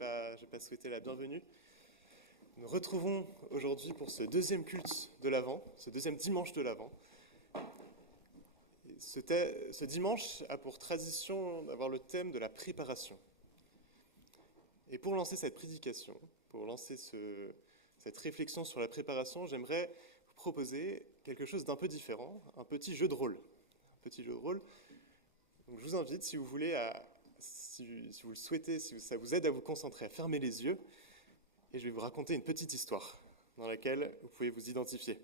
vais pas souhaiter la bienvenue. Nous retrouvons aujourd'hui pour ce deuxième culte de l'Avent, ce deuxième dimanche de l'Avent. Ce dimanche a pour tradition d'avoir le thème de la préparation. Et pour lancer cette prédication, pour lancer cette réflexion sur la préparation, j'aimerais vous proposer quelque chose d'un peu différent, un petit jeu de rôle. Donc, je vous invite, si vous voulez, si vous le souhaitez, si ça vous aide à vous concentrer, à fermer les yeux, et je vais vous raconter une petite histoire dans laquelle vous pouvez vous identifier.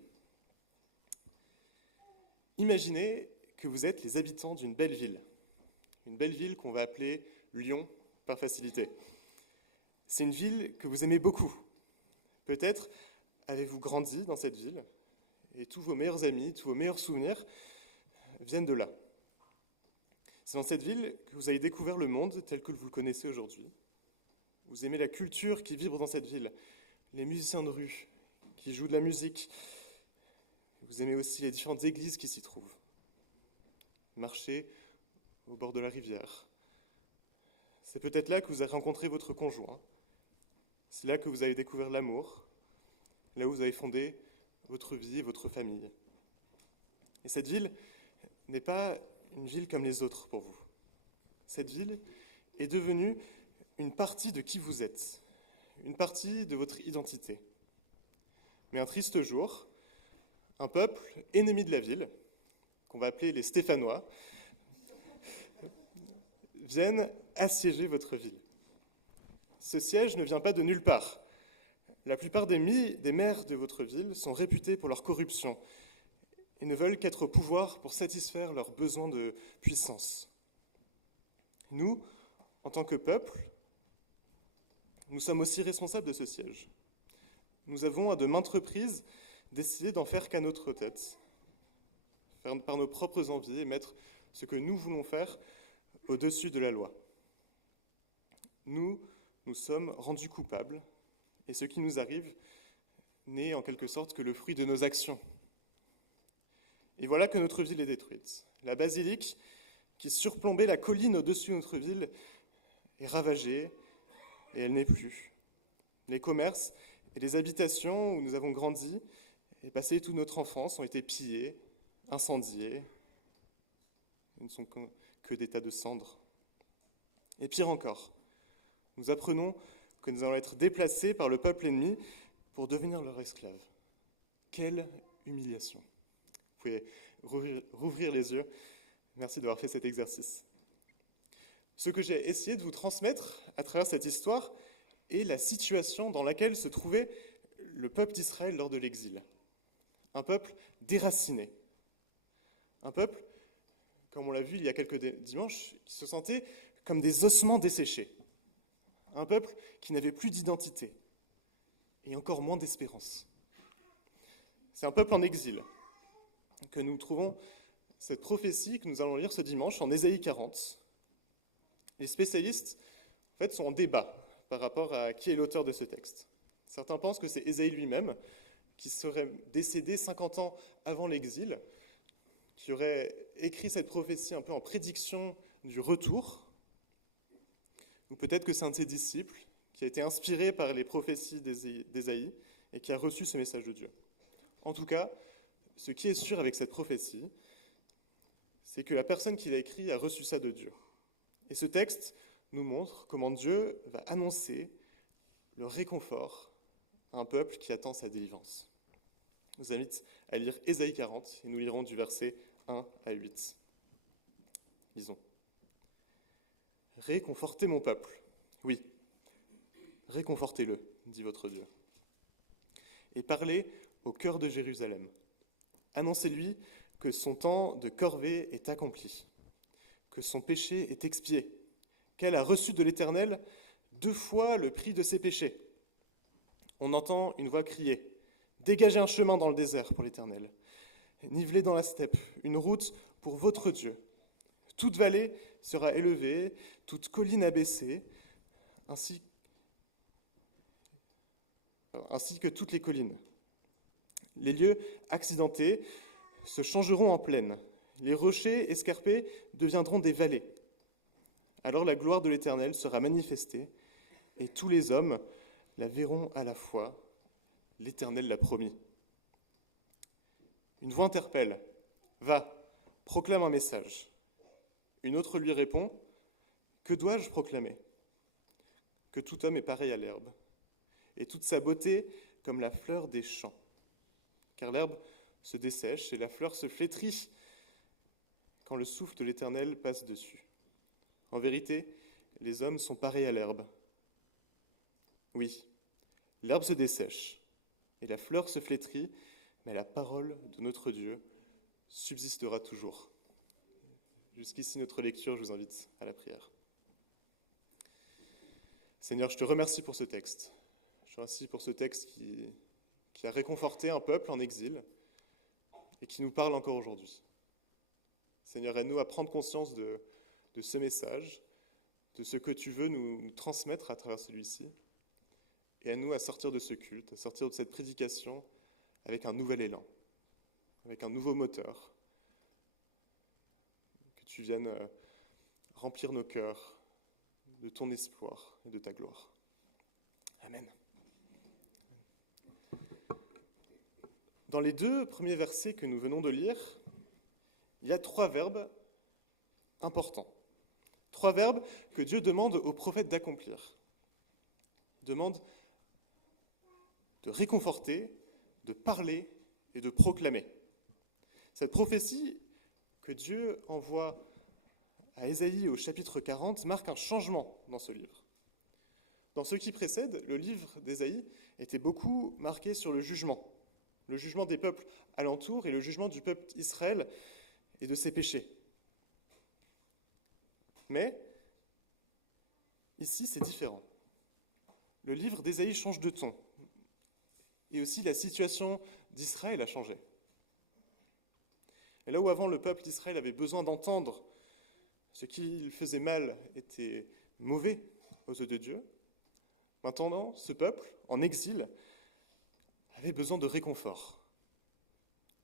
Imaginez que vous êtes les habitants d'une belle ville qu'on va appeler Lyon par facilité. C'est une ville que vous aimez beaucoup. Peut-être avez-vous grandi dans cette ville, et tous vos meilleurs amis, tous vos meilleurs souvenirs viennent de là. C'est dans cette ville que vous avez découvert le monde tel que vous le connaissez aujourd'hui. Vous aimez la culture qui vibre dans cette ville, les musiciens de rue qui jouent de la musique. Vous aimez aussi les différentes églises qui s'y trouvent. Marcher au bord de la rivière. C'est peut-être là que vous avez rencontré votre conjoint. C'est là que vous avez découvert l'amour, là où vous avez fondé votre vie et votre famille. Et cette ville n'est pas une ville comme les autres pour vous. Cette ville est devenue une partie de qui vous êtes, une partie de votre identité. Mais un triste jour, un peuple ennemi de la ville, qu'on va appeler les Stéphanois, viennent assiéger votre ville. Ce siège ne vient pas de nulle part. La plupart des maires de votre ville sont réputés pour leur corruption et ne veulent qu'être au pouvoir pour satisfaire leurs besoins de puissance. Nous, en tant que peuple, nous sommes aussi responsables de ce siège. Nous avons à de maintes reprises décidé d'en faire qu'à notre tête, faire par nos propres envies et mettre ce que nous voulons faire au-dessus de la loi. Nous sommes rendus coupables, et ce qui nous arrive n'est en quelque sorte que le fruit de nos actions. Et voilà que notre ville est détruite. La basilique, qui surplombait la colline au-dessus de notre ville, est ravagée, et elle n'est plus. Les commerces et les habitations où nous avons grandi et passé toute notre enfance ont été pillés, incendiés. Ils ne sont que des tas de cendres. Et pire encore, nous apprenons que nous allons être déplacés par le peuple ennemi pour devenir leur esclave. Quelle humiliation! Vous pouvez rouvrir les yeux. Merci d'avoir fait cet exercice. Ce que j'ai essayé de vous transmettre à travers cette histoire est la situation dans laquelle se trouvait le peuple d'Israël lors de l'exil. Un peuple déraciné. Un peuple, comme on l'a vu il y a quelques dimanches, qui se sentait comme des ossements desséchés. Un peuple qui n'avait plus d'identité et encore moins d'espérance. C'est un peuple en exil que nous trouvons cette prophétie que nous allons lire ce dimanche en Ésaïe 40. Les spécialistes, en fait, sont en débat par rapport à qui est l'auteur de ce texte. Certains pensent que c'est Ésaïe lui-même, qui serait décédé 50 ans avant l'exil, qui aurait écrit cette prophétie un peu en prédiction du retour, ou peut-être que c'est un de ses disciples qui a été inspiré par les prophéties d'Ésaïe et qui a reçu ce message de Dieu. En tout cas, ce qui est sûr avec cette prophétie, c'est que la personne qui l'a écrit a reçu ça de Dieu. Et ce texte nous montre comment Dieu va annoncer le réconfort à un peuple qui attend sa délivrance. Je vous invite à lire Ésaïe 40 et nous lirons du verset 1 à 8. Lisons. Réconfortez mon peuple. Oui, réconfortez-le, dit votre Dieu. Et parlez au cœur de Jérusalem. Annoncez-lui que son temps de corvée est accompli, que son péché est expié, qu'elle a reçu de l'Éternel 2 fois le prix de ses péchés. On entend une voix crier « Dégagez un chemin dans le désert pour l'Éternel, nivelez dans la steppe une route pour votre Dieu. Toute vallée sera élevée, toute colline abaissée, ainsi que toutes les collines. Les lieux accidentés se changeront en plaines, les rochers escarpés deviendront des vallées. Alors la gloire de l'Éternel sera manifestée, et tous les hommes la verront à la fois, l'Éternel l'a promis. Une voix interpelle, va, proclame un message. Une autre lui répond, que dois-je proclamer? Que tout homme est pareil à l'herbe, et toute sa beauté comme la fleur des champs. Car l'herbe se dessèche et la fleur se flétrit quand le souffle de l'Éternel passe dessus. En vérité, les hommes sont pareils à l'herbe. Oui, l'herbe se dessèche et la fleur se flétrit, mais la parole de notre Dieu subsistera toujours. Jusqu'ici notre lecture, je vous invite à la prière. Seigneur, je te remercie pour ce texte. Je te remercie pour ce texte qui a réconforté un peuple en exil et qui nous parle encore aujourd'hui. Seigneur, aide-nous à prendre conscience de ce message, de ce que tu veux nous transmettre à travers celui-ci, et à nous à sortir de ce culte, à sortir de cette prédication avec un nouvel élan, avec un nouveau moteur, que tu viennes remplir nos cœurs de ton espoir et de ta gloire. Amen. Dans les 2 premiers versets que nous venons de lire, il y a 3 verbes importants. 3 verbes que Dieu demande aux prophètes d'accomplir. Il demande de réconforter, de parler et de proclamer. Cette prophétie que Dieu envoie à Ésaïe au chapitre 40 marque un changement dans ce livre. Dans ce qui précède, le livre d'Ésaïe était beaucoup marqué sur le jugement des peuples alentours et le jugement du peuple Israël et de ses péchés. Mais ici, c'est différent. Le livre d'Ésaïe change de ton. Et aussi, la situation d'Israël a changé. Et là où avant le peuple d'Israël avait besoin d'entendre ce qu'il faisait mal était mauvais aux yeux de Dieu, maintenant, ce peuple, en exil, avait besoin de réconfort.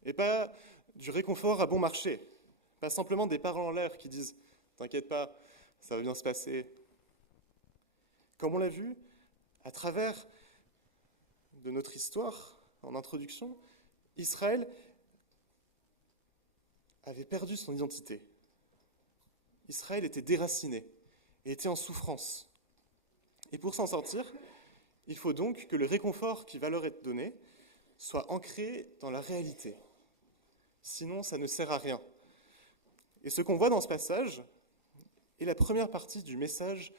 Et pas du réconfort à bon marché, pas simplement des paroles en l'air qui disent « T'inquiète pas, ça va bien se passer ». Comme on l'a vu, à travers de notre histoire, en introduction, Israël avait perdu son identité. Israël était déraciné et était en souffrance. Et pour s'en sortir, il faut donc que le réconfort qui va leur être donné soit ancré dans la réalité. Sinon, ça ne sert à rien. Et ce qu'on voit dans ce passage est la première partie du message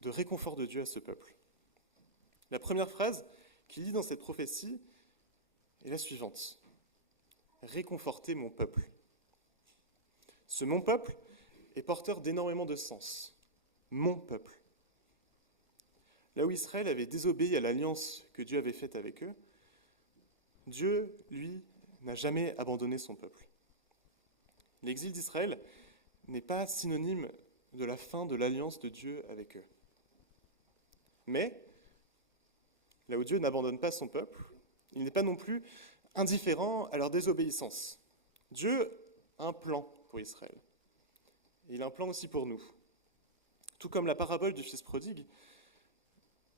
de réconfort de Dieu à ce peuple. La première phrase qu'il lit dans cette prophétie est la suivante. « Réconfortez mon peuple ». Ce « mon peuple » est porteur d'énormément de sens. Mon peuple. Là où Israël avait désobéi à l'alliance que Dieu avait faite avec eux, Dieu, lui, n'a jamais abandonné son peuple. L'exil d'Israël n'est pas synonyme de la fin de l'alliance de Dieu avec eux. Mais, là où Dieu n'abandonne pas son peuple, il n'est pas non plus indifférent à leur désobéissance. Dieu a un plan pour Israël. Et il a un plan aussi pour nous. Tout comme la parabole du fils prodigue,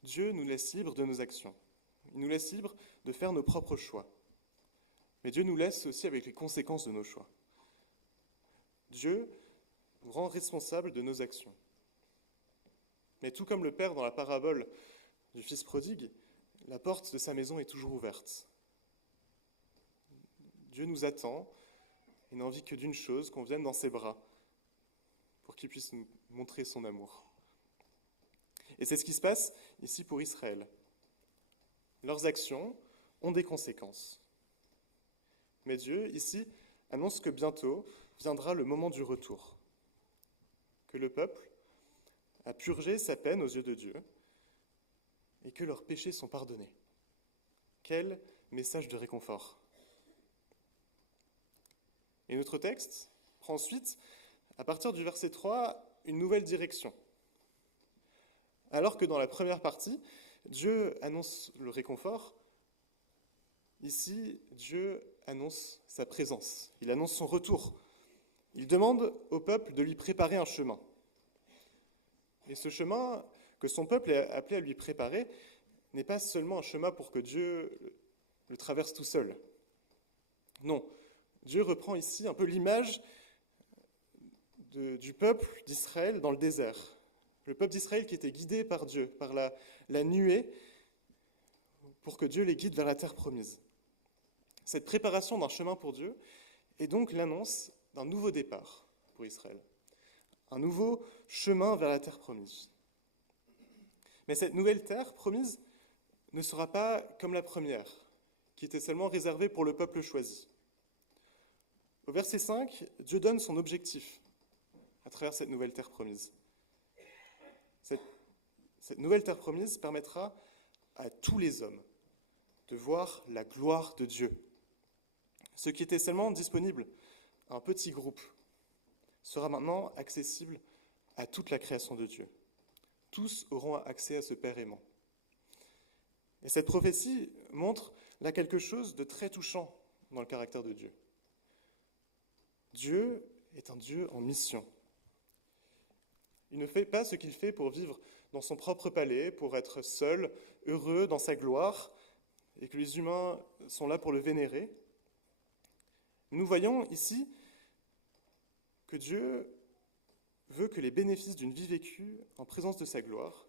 Dieu nous laisse libres de nos actions. Il nous laisse libres de faire nos propres choix. Mais Dieu nous laisse aussi avec les conséquences de nos choix. Dieu nous rend responsables de nos actions. Mais tout comme le père dans la parabole du fils prodigue, la porte de sa maison est toujours ouverte. Dieu nous attend et n'a envie que d'une chose, qu'on vienne dans ses bras pour qu'il puisse nous montrer son amour. Et c'est ce qui se passe ici pour Israël. Leurs actions ont des conséquences. Mais Dieu, ici, annonce que bientôt viendra le moment du retour, que le peuple a purgé sa peine aux yeux de Dieu et que leurs péchés sont pardonnés. Quel message de réconfort! Et notre texte prend ensuite, à partir du verset 3, une nouvelle direction. Alors que dans la première partie, Dieu annonce le réconfort, ici, Dieu annonce sa présence, il annonce son retour. Il demande au peuple de lui préparer un chemin. Et ce chemin que son peuple est appelé à lui préparer n'est pas seulement un chemin pour que Dieu le traverse tout seul. Non, Dieu reprend ici un peu l'image du peuple d'Israël dans le désert. Le peuple d'Israël qui était guidé par Dieu, par la nuée, pour que Dieu les guide vers la terre promise. Cette préparation d'un chemin pour Dieu est donc l'annonce d'un nouveau départ pour Israël, un nouveau chemin vers la terre promise. Mais cette nouvelle terre promise ne sera pas comme la première, qui était seulement réservée pour le peuple choisi. Au verset 5, Dieu donne son objectif à travers cette nouvelle terre promise. Cette nouvelle terre promise permettra à tous les hommes de voir la gloire de Dieu. Ce qui était seulement disponible à un petit groupe sera maintenant accessible à toute la création de Dieu. Tous auront accès à ce Père aimant. Et cette prophétie montre là quelque chose de très touchant dans le caractère de Dieu. Dieu est un Dieu en mission. Il ne fait pas ce qu'il fait pour vivre dans son propre palais, pour être seul, heureux dans sa gloire, et que les humains sont là pour le vénérer. Nous voyons ici que Dieu veut que les bénéfices d'une vie vécue en présence de sa gloire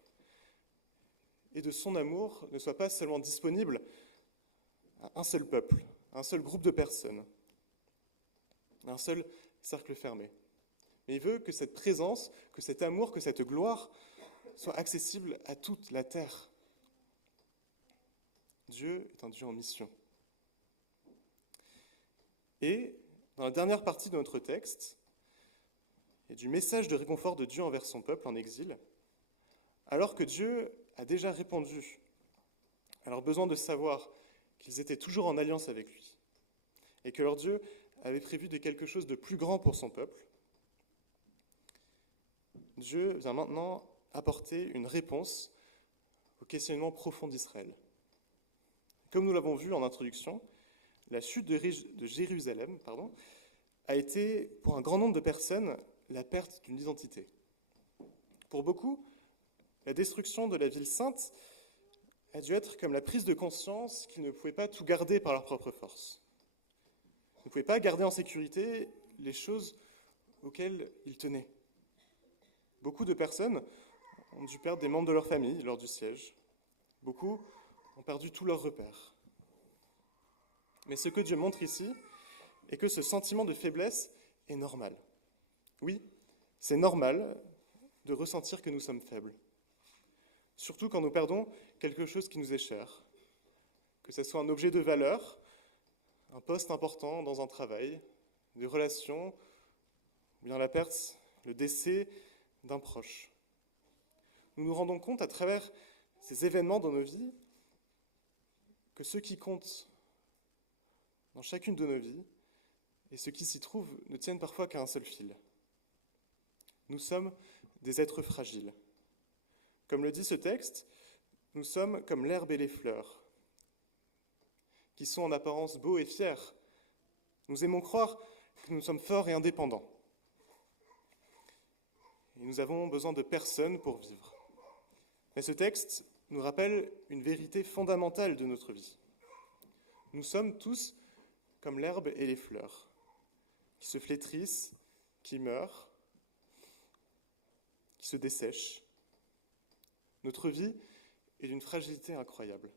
et de son amour ne soient pas seulement disponibles à un seul peuple, à un seul groupe de personnes, à un seul cercle fermé. Mais il veut que cette présence, que cet amour, que cette gloire soit accessible à toute la terre. Dieu est un Dieu en mission. Et dans la dernière partie de notre texte, et du message de réconfort de Dieu envers son peuple en exil, alors que Dieu a déjà répondu à leur besoin de savoir qu'ils étaient toujours en alliance avec lui, et que leur Dieu avait prévu quelque chose de plus grand pour son peuple, Dieu vient maintenant apporter une réponse au questionnement profond d'Israël. Comme nous l'avons vu en introduction, la chute de Jérusalem a été, pour un grand nombre de personnes, la perte d'une identité. Pour beaucoup, la destruction de la ville sainte a dû être comme la prise de conscience qu'ils ne pouvaient pas tout garder par leur propre force. Ils ne pouvaient pas garder en sécurité les choses auxquelles ils tenaient. Beaucoup de personnes ont dû perdre des membres de leur famille lors du siège. Beaucoup ont perdu tous leurs repères. Mais ce que Dieu montre ici est que ce sentiment de faiblesse est normal. Oui, c'est normal de ressentir que nous sommes faibles. Surtout quand nous perdons quelque chose qui nous est cher, que ce soit un objet de valeur, un poste important dans un travail, des relations, ou bien la perte, le décès d'un proche. Nous nous rendons compte à travers ces événements dans nos vies que ce qui compte dans chacune de nos vies et ce qui s'y trouve ne tiennent parfois qu'à un seul fil. Nous sommes des êtres fragiles. Comme le dit ce texte, nous sommes comme l'herbe et les fleurs, qui sont en apparence beaux et fiers. Nous aimons croire que nous sommes forts et indépendants. Et nous avons besoin de personne pour vivre. Mais ce texte nous rappelle une vérité fondamentale de notre vie. Nous sommes tous comme l'herbe et les fleurs, qui se flétrissent, qui meurent, qui se dessèchent. Notre vie est d'une fragilité incroyable.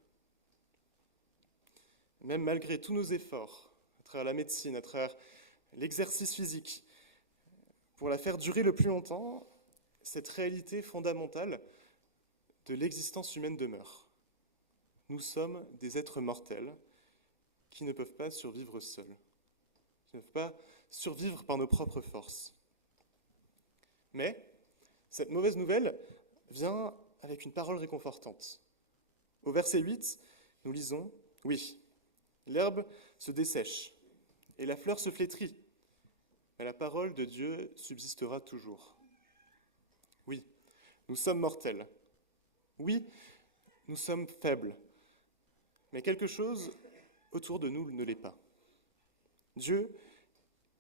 Même malgré tous nos efforts, à travers la médecine, à travers l'exercice physique, pour la faire durer le plus longtemps, cette réalité fondamentale de l'existence humaine demeure. Nous sommes des êtres mortels qui ne peuvent pas survivre seuls, qui ne peuvent pas survivre par nos propres forces. Mais cette mauvaise nouvelle vient avec une parole réconfortante. Au verset 8, nous lisons « Oui, l'herbe se dessèche et la fleur se flétrit, mais la parole de Dieu subsistera toujours. » Oui, nous sommes mortels. Oui, nous sommes faibles. Mais quelque chose autour de nous ne l'est pas. Dieu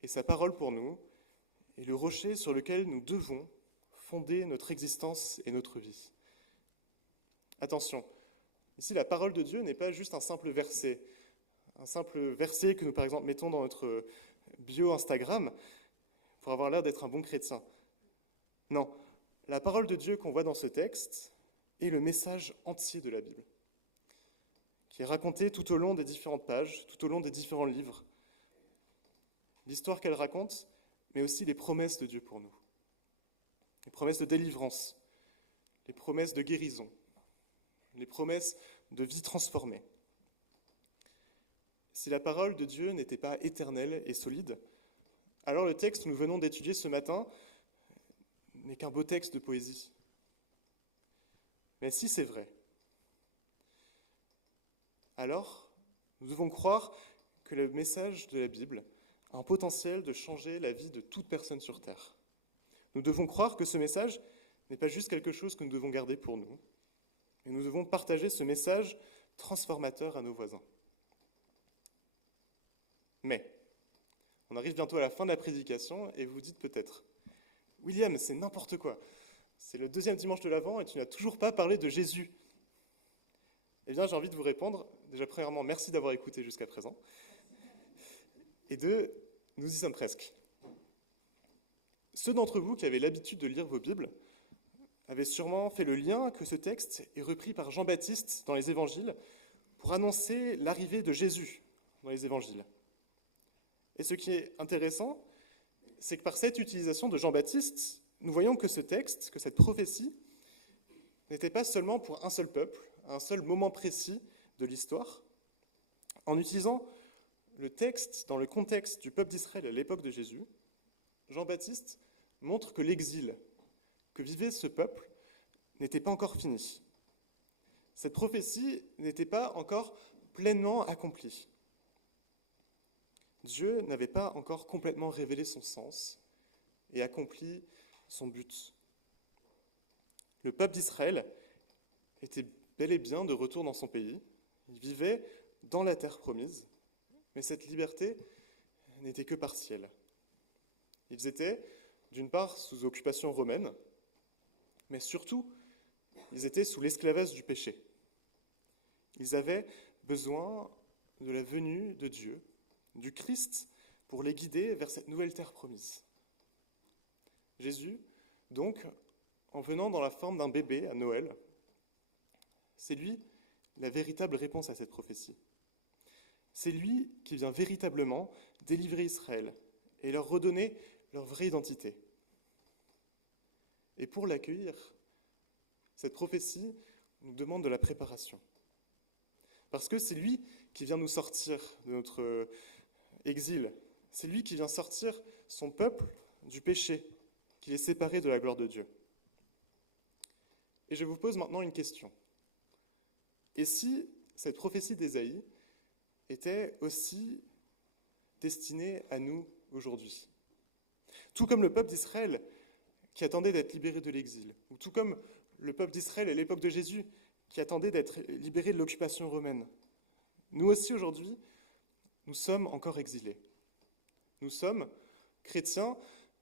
est sa parole pour nous et le rocher sur lequel nous devons fonder notre existence et notre vie. Attention, ici la parole de Dieu n'est pas juste un simple verset que nous par exemple mettons dans notre bio Instagram pour avoir l'air d'être un bon chrétien. Non, la parole de Dieu qu'on voit dans ce texte est le message entier de la Bible, qui est raconté tout au long des différentes pages, tout au long des différents livres. L'histoire qu'elle raconte, mais aussi les promesses de Dieu pour nous. Les promesses de délivrance, les promesses de guérison, les promesses de vie transformée. Si la parole de Dieu n'était pas éternelle et solide, alors le texte que nous venons d'étudier ce matin n'est qu'un beau texte de poésie. Mais si c'est vrai, alors nous devons croire que le message de la Bible a un potentiel de changer la vie de toute personne sur Terre. Nous devons croire que ce message n'est pas juste quelque chose que nous devons garder pour nous, mais nous devons partager ce message transformateur à nos voisins. Mais, on arrive bientôt à la fin de la prédication et vous dites peut-être « William, c'est n'importe quoi. C'est le deuxième dimanche de l'Avent et tu n'as toujours pas parlé de Jésus. » Eh bien, j'ai envie de vous répondre. Déjà, premièrement, merci d'avoir écouté jusqu'à présent. Et deux, nous y sommes presque. Ceux d'entre vous qui avaient l'habitude de lire vos Bibles avaient sûrement fait le lien que ce texte est repris par Jean-Baptiste dans les Évangiles pour annoncer l'arrivée de Jésus dans les Évangiles. Et ce qui est intéressant, c'est que par cette utilisation de Jean-Baptiste, nous voyons que ce texte, que cette prophétie, n'était pas seulement pour un seul peuple, à un seul moment précis de l'histoire. En utilisant le texte dans le contexte du peuple d'Israël à l'époque de Jésus, Jean-Baptiste montre que l'exil que vivait ce peuple n'était pas encore fini. Cette prophétie n'était pas encore pleinement accomplie. Dieu n'avait pas encore complètement révélé son sens et accompli son but. Le peuple d'Israël était bel et bien de retour dans son pays. Il vivait dans la terre promise, mais cette liberté n'était que partielle. Ils étaient, d'une part, sous occupation romaine, mais surtout, ils étaient sous l'esclavage du péché. Ils avaient besoin de la venue de Dieu, du Christ, pour les guider vers cette nouvelle terre promise. Jésus, donc, en venant dans la forme d'un bébé à Noël, c'est lui la véritable réponse à cette prophétie. C'est lui qui vient véritablement délivrer Israël et leur redonner leur vraie identité. Et pour l'accueillir, cette prophétie nous demande de la préparation. Parce que c'est lui qui vient nous sortir de notre exil. C'est lui qui vient sortir son peuple du péché, qui les séparait de la gloire de Dieu. Et je vous pose maintenant une question. Et si cette prophétie d'Ésaïe était aussi destinée à nous aujourd'hui? Tout comme le peuple d'Israël qui attendait d'être libéré de l'exil, ou tout comme le peuple d'Israël à l'époque de Jésus qui attendait d'être libéré de l'occupation romaine. Nous aussi aujourd'hui, nous sommes encore exilés. Nous sommes, chrétiens,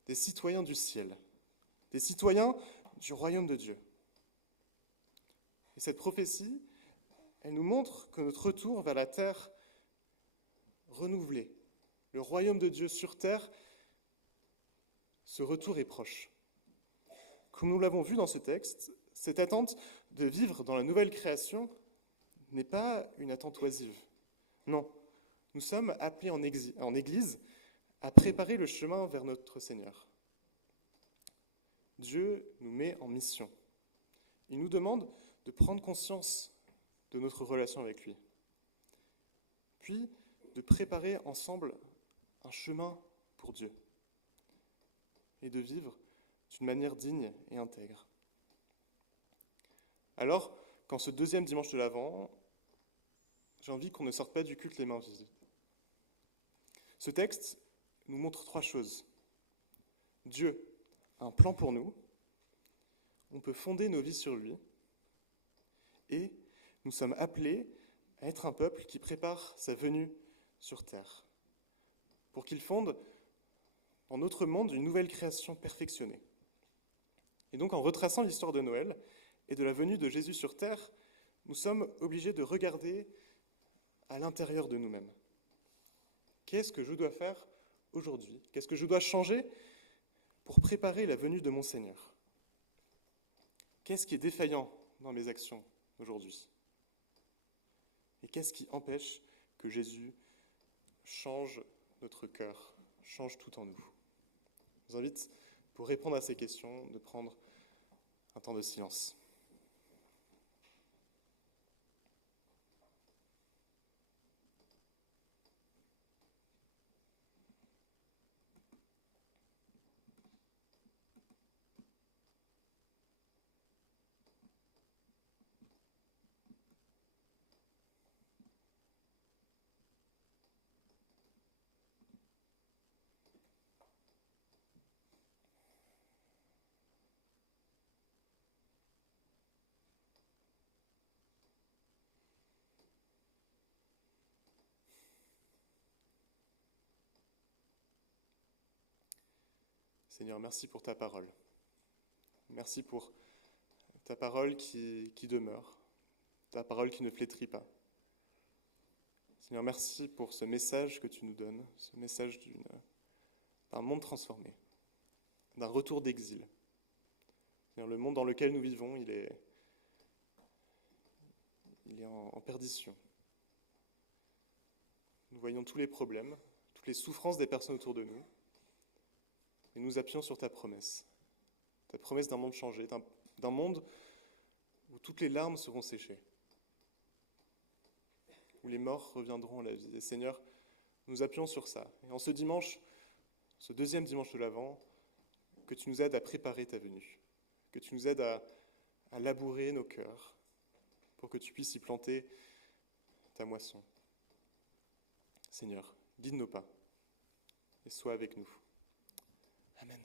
des citoyens du ciel, des citoyens du royaume de Dieu. Et cette prophétie, elle nous montre que notre retour vers la terre renouvelée, le royaume de Dieu sur terre, ce retour est proche. Comme nous l'avons vu dans ce texte, cette attente de vivre dans la nouvelle création n'est pas une attente oisive. Non, nous sommes appelés en Église à préparer le chemin vers notre Seigneur. Dieu nous met en mission. Il nous demande de prendre conscience de notre relation avec lui, puis de préparer ensemble un chemin pour Dieu et de vivre d'une manière digne et intègre. Alors, qu'en ce deuxième dimanche de l'Avent, j'ai envie qu'on ne sorte pas du culte les mains vides. Ce texte nous montre trois choses. Dieu a un plan pour nous, on peut fonder nos vies sur lui, et nous sommes appelés à être un peuple qui prépare sa venue sur terre, pour qu'il fonde dans notre monde une nouvelle création perfectionnée. Et donc, en retraçant l'histoire de Noël et de la venue de Jésus sur terre, nous sommes obligés de regarder à l'intérieur de nous-mêmes. Qu'est-ce que je dois faire aujourd'hui? Qu'est-ce que je dois changer pour préparer la venue de mon Seigneur? Qu'est-ce qui est défaillant dans mes actions aujourd'hui? Et qu'est-ce qui empêche que Jésus change notre cœur, change tout en nous? Je vous invite, pour répondre à ces questions, de prendre un temps de silence. Seigneur, merci pour ta parole. Merci pour ta parole qui demeure, ta parole qui ne flétrit pas. Seigneur, merci pour ce message que tu nous donnes, ce message d'un monde transformé, d'un retour d'exil. Seigneur, le monde dans lequel nous vivons, il est en perdition. Nous voyons tous les problèmes, toutes les souffrances des personnes autour de nous, et nous appuyons sur ta promesse d'un monde changé, d'un monde où toutes les larmes seront séchées, où les morts reviendront à la vie. Et Seigneur, nous appuyons sur ça. Et en ce dimanche, ce deuxième dimanche de l'Avent, que tu nous aides à préparer ta venue, que tu nous aides à labourer nos cœurs pour que tu puisses y planter ta moisson. Seigneur, guide nos pas et sois avec nous. Amen.